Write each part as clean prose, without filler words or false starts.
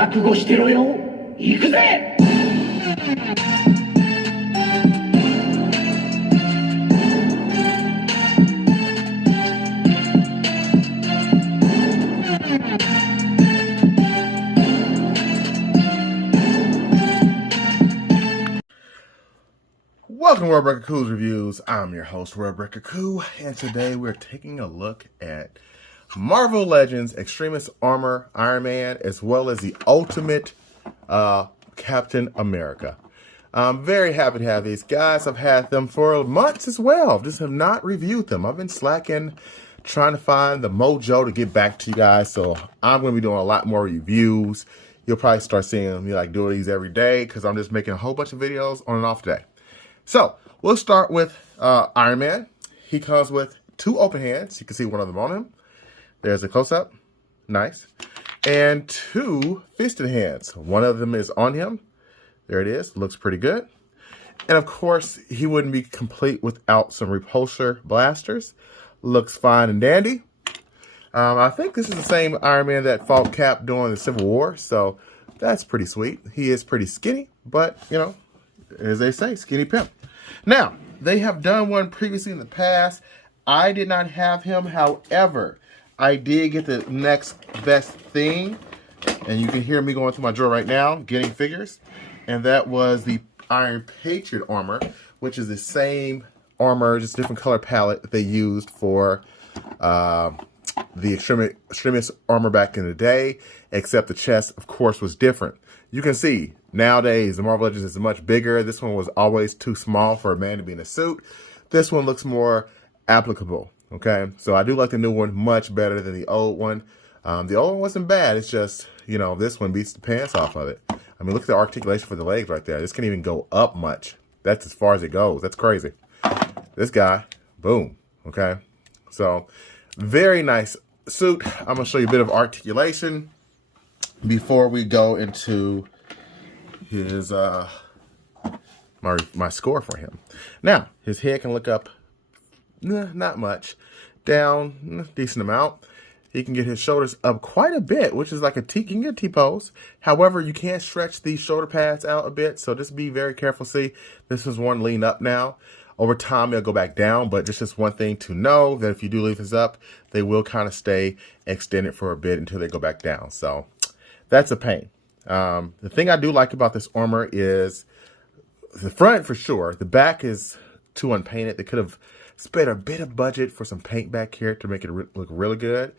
覚悟してろよ。行くぜ。Welcome to World Breaker Coo's Reviews. I'm your host, World Breaker Coo, and today we're taking a look at Marvel Legends Extremis Ironman, as well as the Ultimate Captain America. I'm very happy to have these guys. I've had them for months as well. Just have not reviewed them. I've been slacking, trying to find the mojo to get back to you guys. So I'm going to be doing a lot more reviews. You'll probably start seeing me like doing these every day because I'm just making a whole bunch of videos on and off today. So we'll start with Iron Man. He comes with two open hands. You can see one of them on him. There's a close-up. Nice. And two fisted hands. One of them is on him. There it is. Looks pretty good. And of course, he wouldn't be complete without some repulsor blasters. Looks fine and dandy. I think this is the same Iron Man that fought Cap during the Civil War. So that's pretty sweet. He is pretty skinny, but, you know, as they say, skinny pimp. Now, they have done one previously in the past. I did not have him. However, I did get the next best thing. And you can hear me going through my drawer right now, getting figures. And that was the Iron Patriot armor, which is the same armor, just different color palette that they used for the Extremis armor back in the day. Except the chest, of course, was different. You can see, nowadays, the Marvel Legends is much bigger. This one was always too small for a man to be in a suit. This one looks more applicable, okay? So I do like the new one much better than the old one. The old one wasn't bad. It's just, you know, this one beats the pants off of it. I mean, look at the articulation for the legs right there. This can't even go up much. That's as far as it goes. That's crazy. This guy, boom, okay? So, very nice suit. I'm going to show you a bit of articulation before we go into his my score for him. Now, his head can look up, not much, down, decent amount. He can get his shoulders up quite a bit, which is like a T. You can get a T-pose. However, you can't stretch these shoulder pads out a bit, so just be very careful. See, this is one lean up now. Over time, it'll go back down, but just one thing to know, that if you do leave this up, they will kind of stay extended for a bit until they go back down. So that's a pain. The thing I do like about this armor is the front for sure. The back is too unpainted. They could have spent a bit of budget for some paint back here to make it look really good.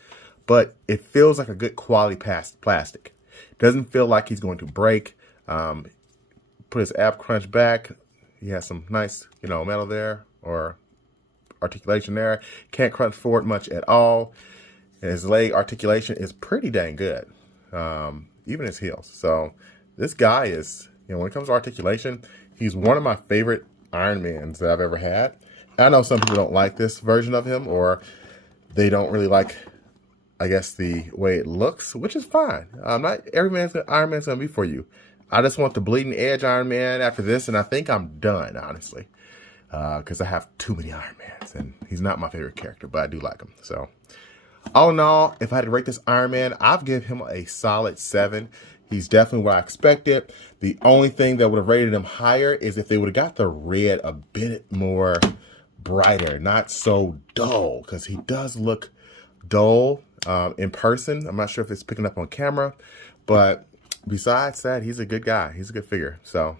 But it feels like a good quality plastic. Doesn't feel like he's going to break. Put his ab crunch back. He has some nice, you know, metal there or articulation there. Can't crunch forward much at all. And his leg articulation is pretty dang good. Even his heels. So this guy is, you know, when it comes to articulation, he's one of my favorite Iron Mans that I've ever had. I know some people don't like this version of him, or they don't really like, I guess, the way it looks, which is fine. Not every Iron Man's gonna be for you. I just want the bleeding edge Iron Man after this, and I think I'm done, honestly, because I have too many Iron Mans, and he's not my favorite character, but I do like him. So, all in all, if I had to rate this Iron Man, I'd give him a solid 7. He's definitely what I expected. The only thing that would have rated him higher is if they would have got the red a bit more brighter, not so dull, because he does look dull in person. I'm not sure if it's picking up on camera, but besides that, he's a good guy. He's a good figure. So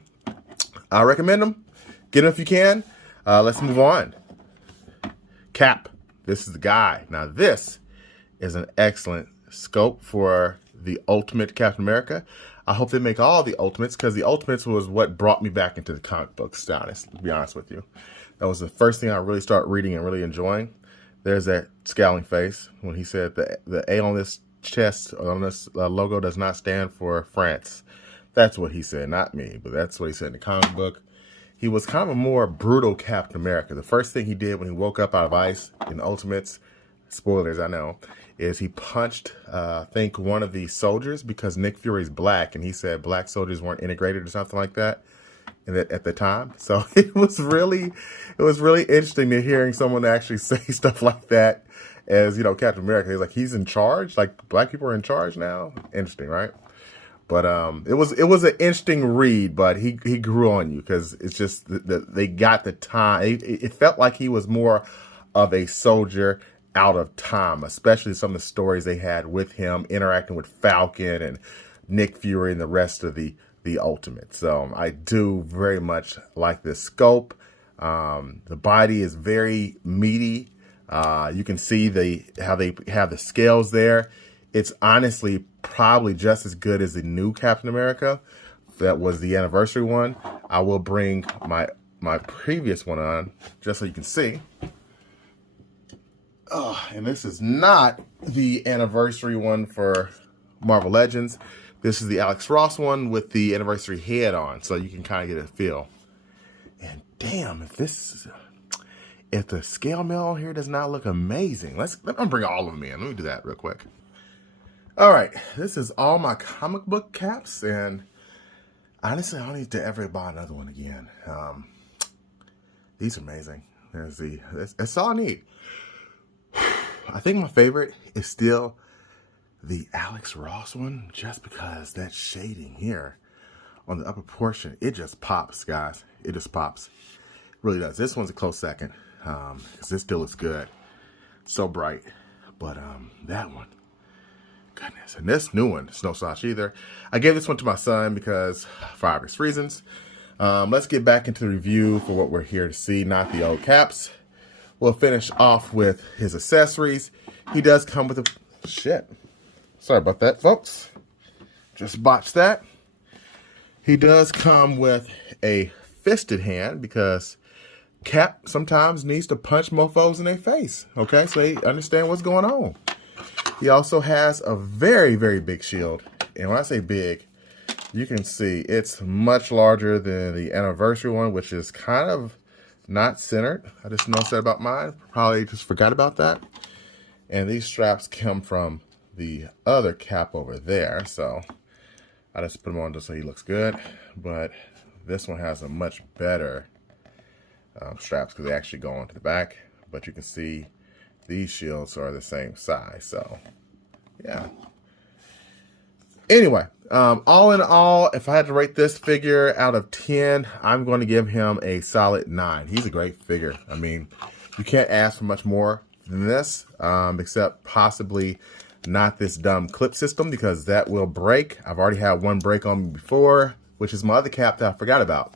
I recommend him. Get him if you can. Let's move on. Cap. This is the guy. Now this is an excellent scope for the Ultimate Captain America. I hope they make all the Ultimates, because the Ultimates was what brought me back into the comic books, to be honest with you. That was the first thing I really started reading and really enjoying. There's that scowling face when he said the A on this chest, on this logo, does not stand for France. That's what he said, not me, but that's what he said in the comic book. He was kind of a more brutal Captain America. The first thing he did when he woke up out of ice in Ultimates, spoilers I know, is he punched, I think, one of the soldiers, because Nick Fury's black, and he said black soldiers weren't integrated or something like that at the time. So it was really interesting to hearing someone actually say stuff like that as, you know, Captain America. He's like, he's in charge? Like, black people are in charge now? Interesting, right? But it was an interesting read, but he grew on you because it's just they got the time. It felt like he was more of a soldier out of time, especially some of the stories they had with him interacting with Falcon and Nick Fury and the rest of the Ultimate. So I do very much like this scope. The body is very meaty. You can see how they have the scales there. It's honestly probably just as good as the new Captain America. That was the anniversary one. I will bring my previous one on just so you can see. Oh, and this is not the anniversary one for Marvel Legends. This is the Alex Ross one with the anniversary head on, so you can kind of get a feel. And damn, if the scale mail on here does not look amazing, let me bring all of them in. Let me do that real quick. All right, this is all my comic book caps, and honestly, I don't need to ever buy another one again. These are amazing. That's all I need. I think my favorite is still the Alex Ross one, just because that shading here on the upper portion, it just pops, guys. It just pops. It really does. This one's a close second, because this still looks good. So bright. But that one, goodness. And this new one, it's no slouch either. I gave this one to my son because, for obvious reasons. Let's get back into the review for what we're here to see, not the old caps. We'll finish off with his accessories. He does come with a... Shit. Sorry about that, folks. Just botched that. He does come with a fisted hand because Cap sometimes needs to punch mofos in their face. Okay, so they understand what's going on. He also has a very, very big shield. And when I say big, you can see it's much larger than the anniversary one, which is kind of not centered. I just noticed that about mine. Probably just forgot about that. And these straps come from the other cap over there. So I just put them on just so he looks good. But this one has a much better straps because they actually go onto the back. But you can see these shields are the same size. So yeah. Anyway, all in all, if I had to rate this figure out of 10, I'm going to give him a solid 9. He's a great figure. I mean, you can't ask for much more than this, except possibly not this dumb clip system, because that will break. I've already had one break on me before, which is my other cap that I forgot about.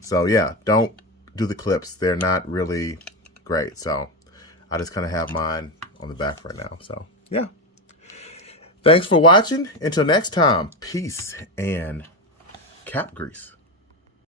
So yeah, don't do the clips. They're not really great. So I just kind of have mine on the back right now. So yeah. Thanks for watching. Until next time, peace and cap grease.